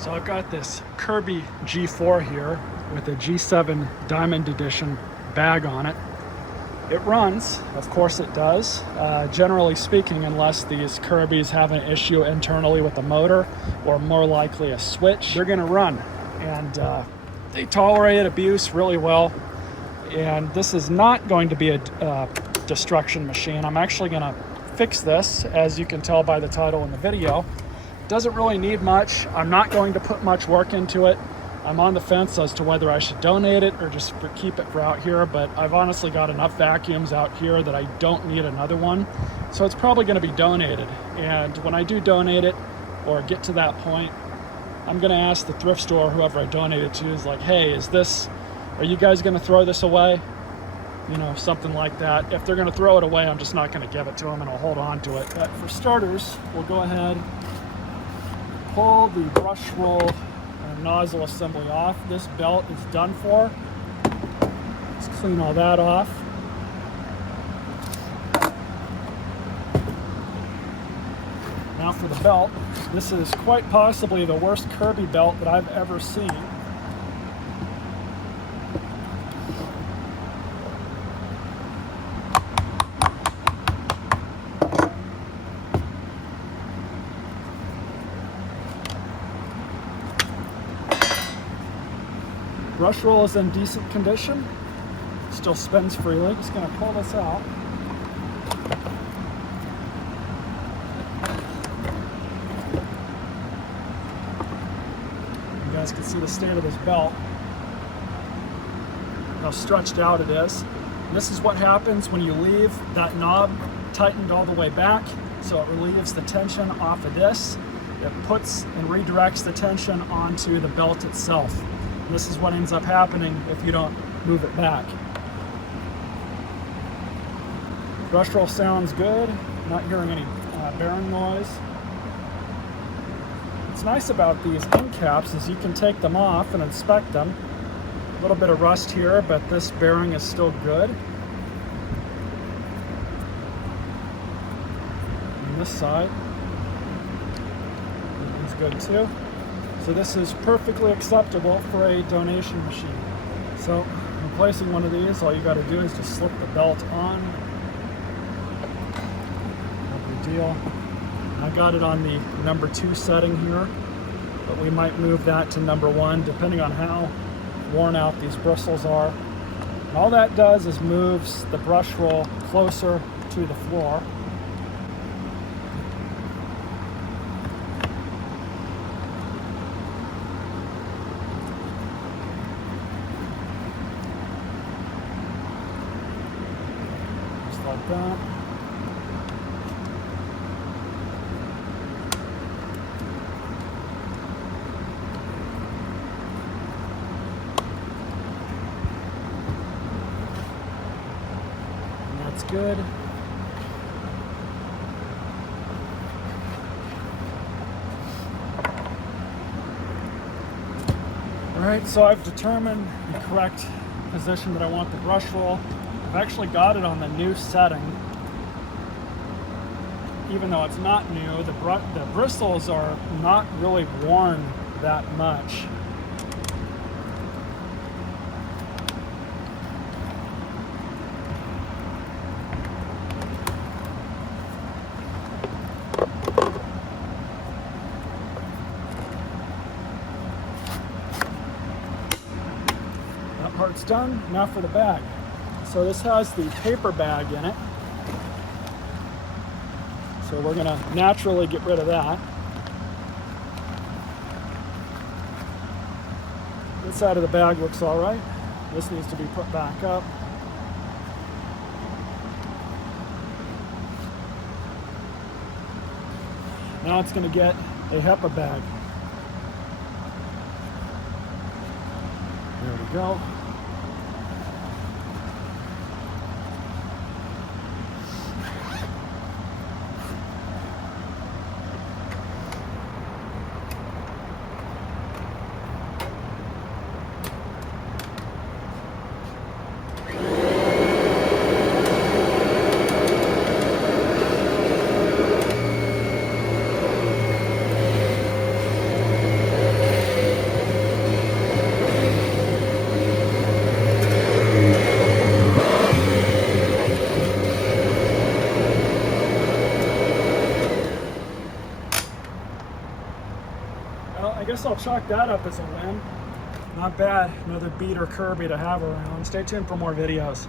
So I've got this Kirby G4 here with a G7 Diamond Edition bag on it. It runs, of course it does. Generally speaking, unless these Kirbys have an issue internally with the motor or more likely a switch, they're gonna run. And they tolerate abuse really well. And this is not going to be a destruction machine. I'm actually gonna fix this, as you can tell by the title in the video. Doesn't really need much. I'm not going to put much work into it. I'm on the fence as to whether I should donate it or just keep it for out here, but I've honestly got enough vacuums out here that I don't need another one. So it's probably gonna be donated. And when I do donate it or get to that point, I'm gonna ask the thrift store, whoever I donated to, is like, hey, are you guys gonna throw this away? You know, something like that. If they're gonna throw it away, I'm just not gonna give it to them and I'll hold on to it. But for starters, we'll go ahead, pull the brush roll and nozzle assembly off. This belt is done for. Let's clean all that off. Now for the belt. This is quite possibly the worst Kirby belt that I've ever seen. Brush roll is in decent condition. Still spins freely. Just gonna pull this out. You guys can see the state of this belt, how stretched out it is. And this is what happens when you leave that knob tightened all the way back, so it relieves the tension off of this. It puts and redirects the tension onto the belt itself. And this is what ends up happening if you don't move it back. Brush roll sounds good. Not hearing any bearing noise. What's nice about these end caps is you can take them off and inspect them. A little bit of rust here, but this bearing is still good. On this side, it's good too. So this is perfectly acceptable for a donation machine. So replacing one of these, all you got to do is just slip the belt on. No big deal. I got it on the number 2 setting here, but we might move that to number 1 depending on how worn out these bristles are. And all that does is moves the brush roll closer to the floor. Like that. And that's good. All right, so I've determined the correct position that I want the brush roll. I've actually got it on the new setting. Even though it's not new, the bristles are not really worn that much. That part's done. Now for the bag. So this has the paper bag in it. So we're gonna naturally get rid of that. Inside of the bag looks all right. This needs to be put back up. Now it's gonna get a HEPA bag. There we go. guess I'll chalk that up as a win. Not bad, another beater Kirby to have around. Stay tuned for more videos.